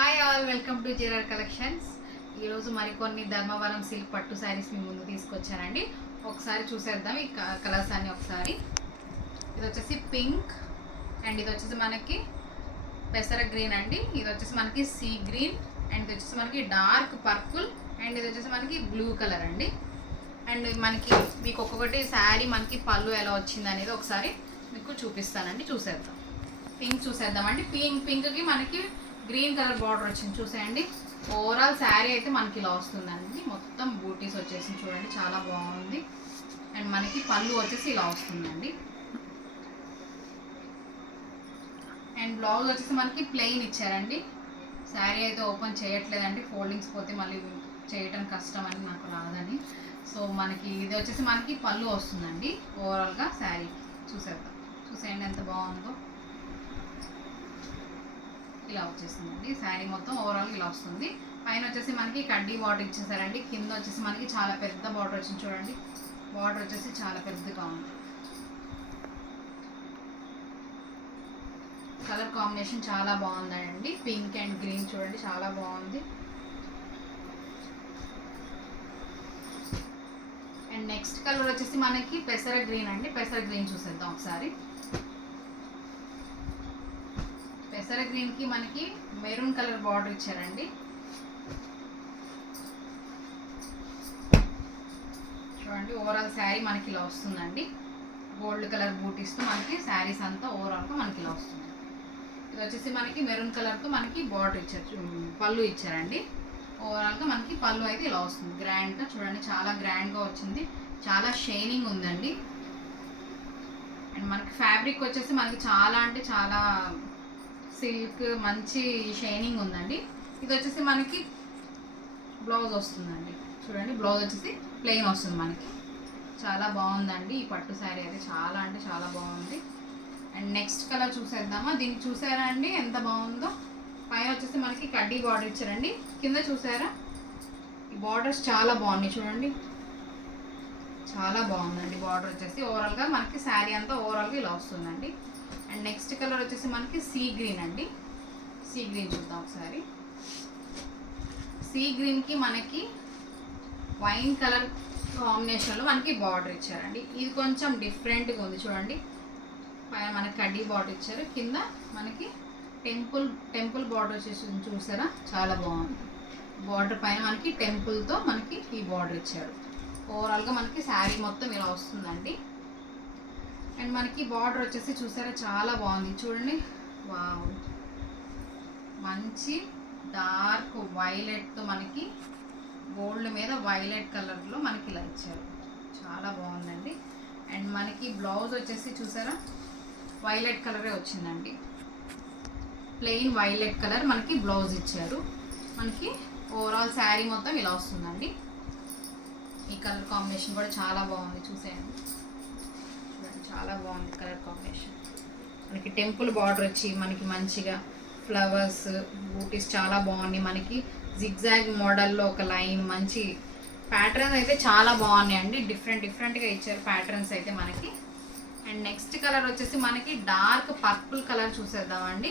Hi all, welcome to Jerar collections. ఈరోజు మరికొన్ని Dharmavaram silk పట్టు శారీస్ మీ ముందు తీసుకొచ్చానండి. ఒకసారి చూసేద్దాం ఈ కలర్స్ అన్ని ఒకసారి. ఇది వచ్చేసి పింక్ అండ్ ఇది వచ్చేసి మనకి పెసర గ్రీన్ అండి. ఇది వచ్చేసి మనకి సీ గ్రీన్ అండ్ ఇది వచ్చేసి మనకి డార్క్ పర్పుల్ అండ్ ఇది వచ్చేసి మనకి బ్లూ కలర్ అండి. అండ్ మనకి మీకు ఒక్కొక్కటి శారీ మనకి పళ్ళు ఎలా వచ్చింది అనేది ఒకసారి మీకు చూపిస్తానండి. చూసేద్దాం. పింక్ చూసేద్దామండి. పింక్కి మనకి గ్రీన్ కలర్ బార్డర్ వచ్చింది చూసేయండి. ఓవరాల్ శారీ అయితే మనకి ఇలా వస్తుందండి. మొత్తం బూటీస్ వచ్చేసి చూడండి, చాలా బాగుంది. అండ్ మనకి పళ్ళు వచ్చేసి ఇలా వస్తుందండి. అండ్ బ్లౌజ్ వచ్చేసి మనకి ప్లెయిన్ ఇచ్చారండి. శారీ అయితే ఓపెన్ చేయట్లేదండి, ఫోల్డింగ్స్ పోతే మళ్ళీ చేయటం కష్టం అని నాకు రాదని. సో మనకి ఇది వచ్చేసి మనకి పళ్ళు వస్తుందండి. ఓవరాల్గా శారీ చూసేద్దాం. చూసేయండి ఎంత బాగుందో. ఇలా వచ్చేసిందండి శారీ మొత్తం ఓవరాల్ ఇలా వస్తుంది. పైన వచ్చేసి మనకి కడ్డీ బార్డర్ ఇచ్చేసారండి. కింద వచ్చేసి మనకి చాలా పెద్ద బార్డర్ వచ్చింది చూడండి. బార్డర్ వచ్చేసి చాలా పెద్దగా ఉంది. కలర్ కాంబినేషన్ చాలా బాగుందండి. పింక్ అండ్ గ్రీన్ చూడండి, చాలా బాగుంది. అండ్ నెక్స్ట్ కలర్ వచ్చేసి మనకి పెసర గ్రీన్ అండి. పెసర గ్రీన్ చూసేద్దాం ఒకసారి. పెసర గ్రీన్ కి మనకి మెరూన్ కలర్ బార్డర్ ఇచ్చారండి. చూడండి ఓవరాల్ శారీ మనకి ఇలా వస్తుందండి. గోల్డ్ కలర్ బూటీస్తో మనకి శారీస్ అంతా ఓవరాల్గా మనకి ఇలా వస్తుంది. ఇది వచ్చేసి మనకి మెరూన్ కలర్తో మనకి బార్డర్ ఇచ్చారు, పళ్ళు ఇచ్చారండి. ఓవరాల్గా మనకి పళ్ళు అయితే ఇలా వస్తుంది గ్రాండ్గా. చూడండి చాలా గ్రాండ్గా వచ్చింది, చాలా షైనింగ్ ఉందండి. అండ్ మనకి ఫ్యాబ్రిక్ వచ్చేసి మనకి చాలా అంటే చాలా సిల్క్ మంచి షైనింగ్ ఉందండి. ఇది వచ్చేసి మనకి బ్లౌజ్ వస్తుందండి. చూడండి బ్లౌజ్ వచ్చేసి ప్లెయిన్ వస్తుంది మనకి. చాలా బాగుందండి ఈ పట్టు శారీ అయితే, చాలా అంటే చాలా బాగుంది. అండ్ నెక్స్ట్ కలర్ చూసేద్దామా. దీనికి చూసారా అండి ఎంత బాగుందో. పైన వచ్చేసి మనకి కడ్డీ బార్డర్ ఇచ్చారండి. కింద చూసారా ఈ బార్డర్స్ చాలా బాగున్నాయి చూడండి, చాలా బాగుందండి. బార్డర్ వచ్చేసి ఓవరాల్గా మనకి శారీ అంతా ఓవరాల్గా ఇలా వస్తుందండి. అండ్ నెక్స్ట్ కలర్ వచ్చేసి మనకి సీ గ్రీన్ అండి. సీ గ్రీన్ చూద్దాం ఒకసారి. సీ గ్రీన్కి మనకి వైన్ కలర్ కాంబినేషన్లో మనకి బార్డర్ ఇచ్చారండి. ఇది కొంచెం డిఫరెంట్గా ఉంది చూడండి. పైన మనకి కడ్డీ బార్డర్ ఇచ్చారు, కింద మనకి టెంపుల్ బార్డర్ వచ్చేసి చూసారా, చాలా బాగుంది. బార్డర్ పైన మనకి టెంపుల్తో మనకి ఈ బార్డర్ ఇచ్చారు. ఓవరాల్గా మనకి శారీ మొత్తం ఇలా వస్తుందండి. అండ్ మనకి బార్డర్ వచ్చేసి చూసారా, చాలా బాగుంది చూడండి. వావ్, మంచి డార్క్ వైలెట్తో మనకి గోల్డ్ మీద వైలెట్ కలర్లో మనకి ఇలా ఇచ్చారు, చాలా బాగుందండి. అండ్ మనకి బ్లౌజ్ వచ్చేసి చూసారా వైలెట్ కలరే వచ్చిందండి. ప్లెయిన్ వైలెట్ కలర్ మనకి బ్లౌజ్ ఇచ్చారు. మనకి ఓవరాల్ శారీ మొత్తం ఇలా వస్తుందండి. ఈ కలర్ కాంబినేషన్ కూడా చాలా బాగుంది, చూసేయండి చాలా బాగుంది కలర్ కాంబినేషన్. మనకి టెంపుల్ బార్డర్ వచ్చి మనకి మంచిగా ఫ్లవర్స్ బూటీస్ చాలా బాగున్నాయి. మనకి జిగ్జాగ్ మోడల్లో ఒక లైన్, మంచి ప్యాటర్న్స్ అయితే చాలా బాగున్నాయి అండి. డిఫరెంట్గా ఇచ్చారు ప్యాటర్న్స్ అయితే మనకి. అండ్ నెక్స్ట్ కలర్ వచ్చేసి మనకి డార్క్ పర్పుల్ కలర్ చూసేద్దామండి.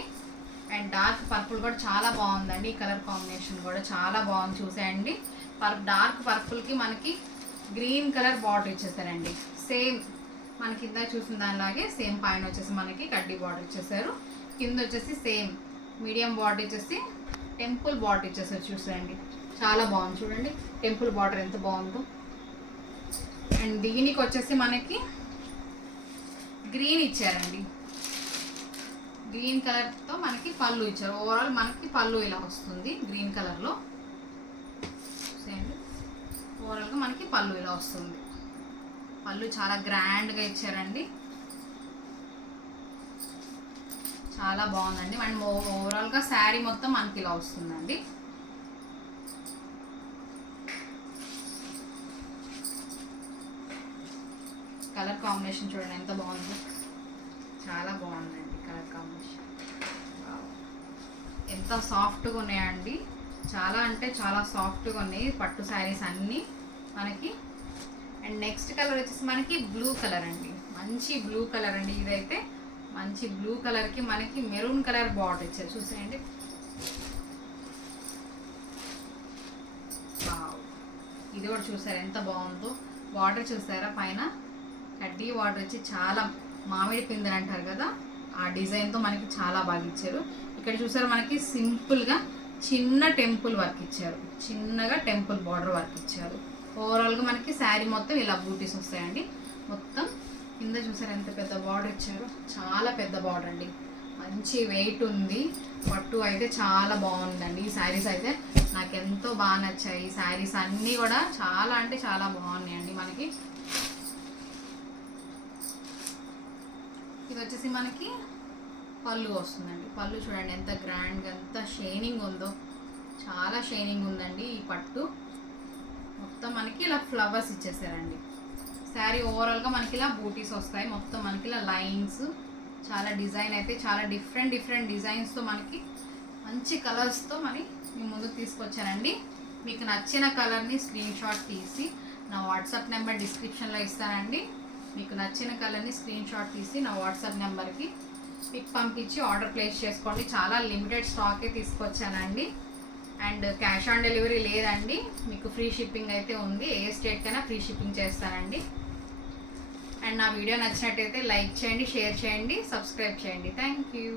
అండ్ డార్క్ పర్పుల్ కూడా చాలా బాగుందండి. ఈ కలర్ కాంబినేషన్ కూడా చాలా బాగుంది, చూసేయండి. డార్క్ పర్పుల్కి మనకి గ్రీన్ కలర్ బార్డర్ ఇచ్చేసారండి. సేమ్ మనకి కింద చూసిన దానిలాగే సేమ్. పైన వచ్చేసి మనకి కడ్డీ బార్డర్ ఇచ్చేసారు, కింద వచ్చేసి సేమ్ మీడియం బార్డర్ ఇచ్చేసి టెంపుల్ బార్డర్ ఇచ్చేసారు. చూసేయండి చాలా బాగుంది చూడండి, టెంపుల్ బార్డర్ ఎంత బాగుందో. అండ్ దీనికి వచ్చేసి మనకి గ్రీన్ ఇచ్చారండి. గ్రీన్ కలర్తో మనకి పళ్ళు ఇచ్చారు. ఓవరాల్ మనకి పళ్ళు ఇలా వస్తుంది గ్రీన్ కలర్లో. చూసేయండి ఓవరాల్గా మనకి పళ్ళు ఇలా వస్తుంది. పళ్ళు చాలా గ్రాండ్గా ఇచ్చారండి, చాలా బాగుందండి. అండ్ ఓవరాల్గా శారీ మొత్తం మనకి ఇలా వస్తుందండి. కలర్ కాంబినేషన్ చూడండి ఎంత బాగుంది, చాలా బాగుందండి కలర్ కాంబినేషన్. ఎంత సాఫ్ట్గా ఉన్నాయండి, చాలా అంటే చాలా సాఫ్ట్గా ఉన్నాయి పట్టు శారీస్ అన్నీ మనకి. అండ్ నెక్స్ట్ కలర్ వచ్చేసి మనకి బ్లూ కలర్ అండి. మంచి బ్లూ కలర్ అండి. ఇదైతే మంచి బ్లూ కలర్కి మనకి మెరూన్ కలర్ బార్డర్ ఇచ్చారు, చూసేయండి. కూడా చూసారా ఎంత బాగుందో. బార్డర్ చూసారా పైన కడ్డీ బార్డర్ వచ్చి చాలా మామిడి పిందెలు అంటారు కదా, ఆ డిజైన్తో మనకి చాలా బాగా ఇచ్చారు. ఇక్కడ చూసారా మనకి సింపుల్గా చిన్న టెంపుల్ వర్క్ ఇచ్చారు, చిన్నగా టెంపుల్ బార్డర్ వర్క్ ఇచ్చారు. ఓవరాల్గా మనకి శారీ మొత్తం ఇలా బూటీస్ వస్తాయండి. మొత్తం కింద చూసారా ఎంత పెద్ద బార్డర్ ఇచ్చారు, చాలా పెద్ద బార్డర్ అండి. మంచి వెయిట్ ఉంది. పట్టు అయితే చాలా బాగుందండి. ఈ శారీస్ అయితే నాకు ఎంతో బాగా నచ్చాయి. ఈ శారీస్ అన్నీ కూడా చాలా అంటే చాలా బాగున్నాయండి. మనకి ఇది వచ్చేసి మనకి పళ్ళు వస్తుందండి. పళ్ళు చూడండి ఎంత గ్రాండ్గా ఎంత షైనింగ్ ఉందో, చాలా షైనింగ్ ఉందండి. ఈ పట్టు మొత్తం మనకి ఇలా ఫ్లవర్స్ ఇచ్చేసారండి. శారీ ఓవరాల్గా మనకి ఇలా బూటీస్ వస్తాయి. మొత్తం మనకి ఇలా లైన్స్, చాలా డిజైన్ అయితే చాలా డిఫరెంట్ డిజైన్స్తో మనకి మంచి కలర్స్తో మీ ముందుకు తీసుకొచ్చానండి. మీకు నచ్చిన కలర్ని స్క్రీన్ షాట్ తీసి నా వాట్సాప్ నెంబర్ డిస్క్రిప్షన్లో ఇస్తానండి. మీకు నచ్చిన కలర్ని స్క్రీన్ షాట్ తీసి నా వాట్సాప్ నెంబర్కి పిక్ పంపించి ఆర్డర్ ప్లేస్ చేసుకోండి. చాలా లిమిటెడ్ స్టాకే తీసుకొచ్చానండి. అండ్ క్యాష్ ఆన్ డెలివరీ లేదండి, మీకు ఫ్రీ షిప్పింగ్ అయితే ఉంది. ఏ స్టేట్కైనా ఫ్రీ షిప్పింగ్ చేస్తానండి. అండ్ నా వీడియో నచ్చినట్టయితే లైక్ చేయండి, షేర్ చేయండి, సబ్స్క్రైబ్ చేయండి. Thank you.